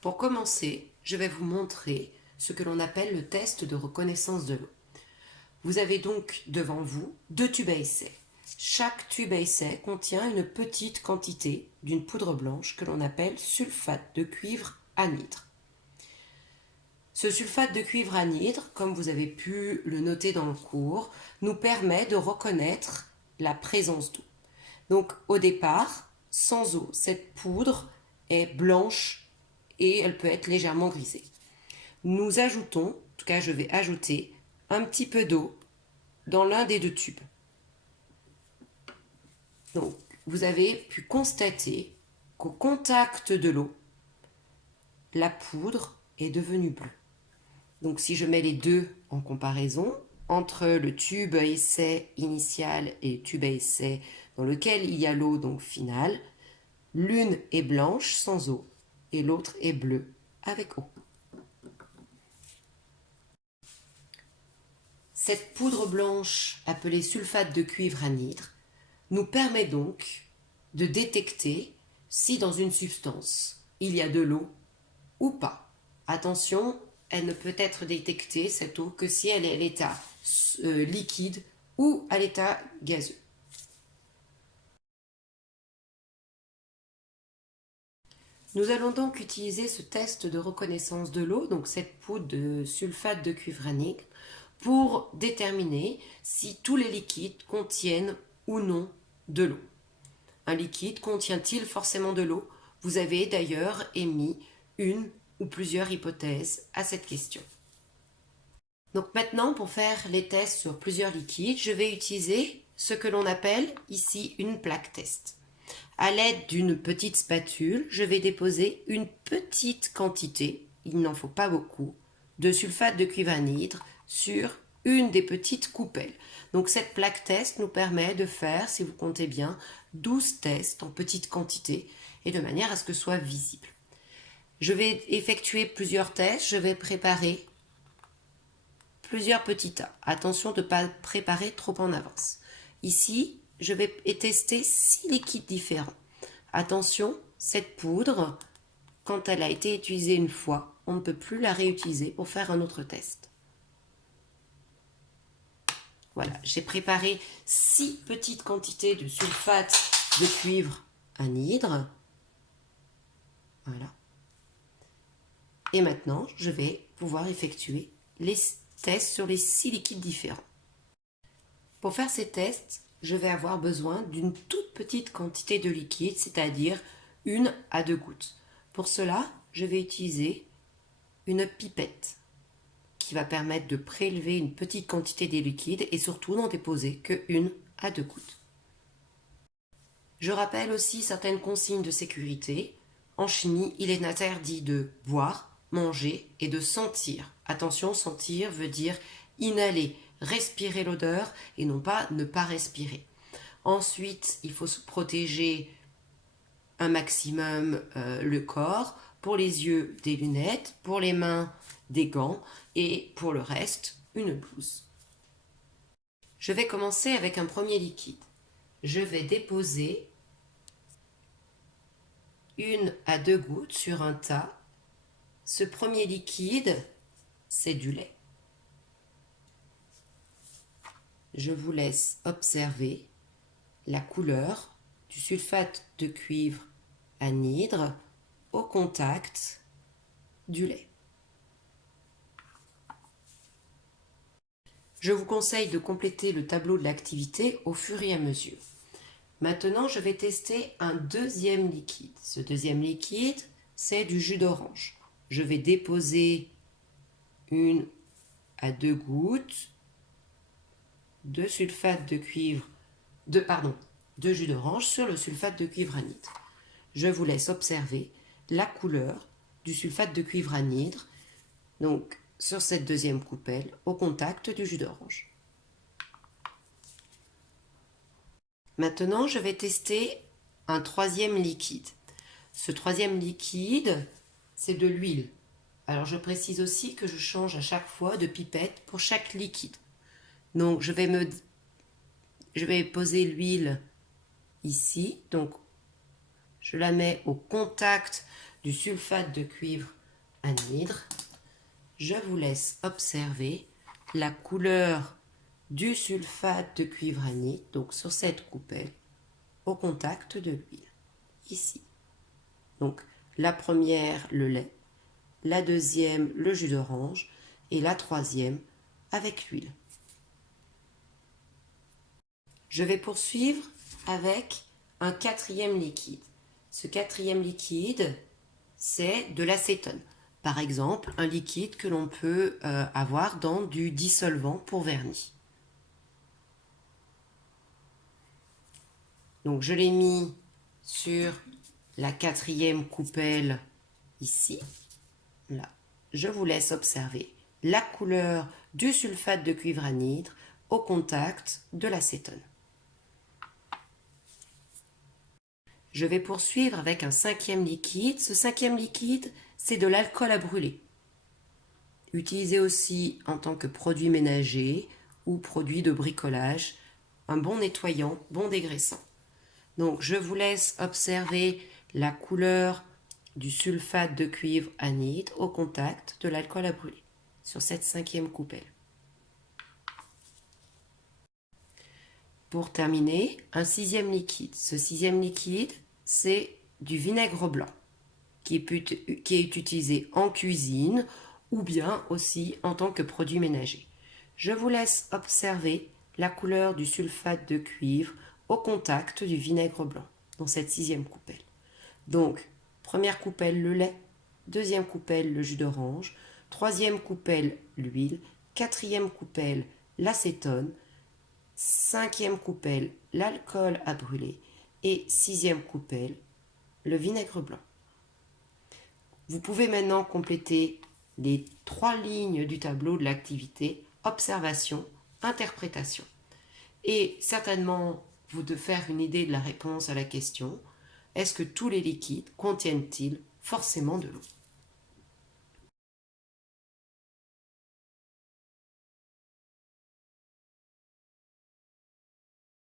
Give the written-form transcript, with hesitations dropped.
Pour commencer, je vais vous montrer ce que l'on appelle le test de reconnaissance de l'eau. Vous avez donc devant vous 2 tubes à essai. Chaque tube à essai contient une petite quantité d'une poudre blanche que l'on appelle sulfate de cuivre anhydre. Ce sulfate de cuivre anhydre, comme vous avez pu le noter dans le cours, nous permet de reconnaître la présence d'eau. Donc au départ, sans eau, cette poudre est blanche et elle peut être légèrement grisée. Nous ajoutons, en tout cas je vais ajouter, un petit peu d'eau dans l'un des 2 tubes. Donc vous avez pu constater qu'au contact de l'eau, la poudre est devenue bleue. Donc si je mets les deux en comparaison, entre le tube à essai initial et le tube à essai dans lequel il y a l'eau donc finale, l'une est blanche sans eau et l'autre est bleue avec eau. Cette poudre blanche appelée sulfate de cuivre anhydre nous permet donc de détecter si dans une substance il y a de l'eau ou pas. Attention, elle ne peut être détectée, cette eau, que si elle est à l'état liquide ou à l'état gazeux. Nous allons donc utiliser ce test de reconnaissance de l'eau, donc cette poudre de sulfate de cuivre anhydre, pour déterminer si tous les liquides contiennent ou non de l'eau. Un liquide contient-il forcément de l'eau? Vous avez d'ailleurs émis une ou plusieurs hypothèses à cette question. Donc maintenant, pour faire les tests sur plusieurs liquides, je vais utiliser ce que l'on appelle ici une plaque test. À l'aide d'une petite spatule, je vais déposer une petite quantité, il n'en faut pas beaucoup, de sulfate de cuivre anhydre sur une des petites coupelles. Donc cette plaque test nous permet de faire, si vous comptez bien, 12 tests en petite quantité et de manière à ce que ce soit visible. Je vais effectuer plusieurs tests, je vais préparer plusieurs petits tas. Attention de ne pas préparer trop en avance. Ici, je vais tester 6 liquides différents. Attention, cette poudre, quand elle a été utilisée une fois, on ne peut plus la réutiliser pour faire un autre test. Voilà, j'ai préparé 6 petites quantités de sulfate de cuivre anhydre. Voilà. Et maintenant, je vais pouvoir effectuer les tests sur les 6 liquides différents. Pour faire ces tests, je vais avoir besoin d'une toute petite quantité de liquide, c'est-à-dire 1 à 2 gouttes. Pour cela, je vais utiliser une pipette qui va permettre de prélever une petite quantité des liquides et surtout n'en déposer que 1 à 2 gouttes. Je rappelle aussi certaines consignes de sécurité. En chimie, il est interdit de boire, manger et de sentir. Attention, sentir veut dire inhaler, respirer l'odeur et non pas ne pas respirer. Ensuite, il faut se protéger un maximum le corps, pour les yeux des lunettes, pour les mains des gants et pour le reste une blouse. Je vais commencer avec un premier liquide. Je vais déposer 1 à 2 gouttes sur un tas. Ce premier liquide, c'est du lait. Je vous laisse observer la couleur du sulfate de cuivre anhydre au contact du lait. Je vous conseille de compléter le tableau de l'activité au fur et à mesure. Maintenant, je vais tester un deuxième liquide. Ce deuxième liquide, c'est du jus d'orange. Je vais déposer 1 à 2 gouttes de sulfate de cuivre, de jus d'orange sur le sulfate de cuivre anhydre. Je vous laisse observer la couleur du sulfate de cuivre anhydre, donc sur cette deuxième coupelle, au contact du jus d'orange. Maintenant, je vais tester un troisième liquide. Ce troisième liquide, c'est de l'huile. Alors, je précise aussi que je change à chaque fois de pipette pour chaque liquide. Donc, je vais poser l'huile ici. Donc, je la mets au contact du sulfate de cuivre anhydre, je vous laisse observer la couleur du sulfate de cuivre anhydre, donc sur cette coupelle, au contact de l'huile, ici. Donc la première, le lait, la deuxième, le jus d'orange, et la troisième, avec l'huile. Je vais poursuivre avec un quatrième liquide. Ce quatrième liquide, c'est de l'acétone. Par exemple, un liquide que l'on peut avoir dans du dissolvant pour vernis. Donc je l'ai mis sur la quatrième coupelle ici. Là. Je vous laisse observer la couleur du sulfate de cuivre anhydre au contact de l'acétone. Je vais poursuivre avec un cinquième liquide. Ce cinquième liquide, c'est de l'alcool à brûler, utilisé aussi en tant que produit ménager ou produit de bricolage, un bon nettoyant, bon dégraissant. Donc je vous laisse observer la couleur du sulfate de cuivre anhydre au contact de l'alcool à brûler sur cette cinquième coupelle. Pour terminer, un sixième liquide. Ce sixième liquide, c'est du vinaigre blanc qui est utilisé en cuisine ou bien aussi en tant que produit ménager. Je vous laisse observer la couleur du sulfate de cuivre au contact du vinaigre blanc dans cette sixième coupelle. Donc, première coupelle, le lait, deuxième coupelle, le jus d'orange, troisième coupelle, l'huile, quatrième coupelle, l'acétone, cinquième coupelle, l'alcool à brûler et sixième coupelle, le vinaigre blanc. Vous pouvez maintenant compléter les 3 lignes du tableau de l'activité observation, interprétation. Et certainement, vous de faire une idée de la réponse à la question, est-ce que tous les liquides contiennent-ils forcément de l'eau ?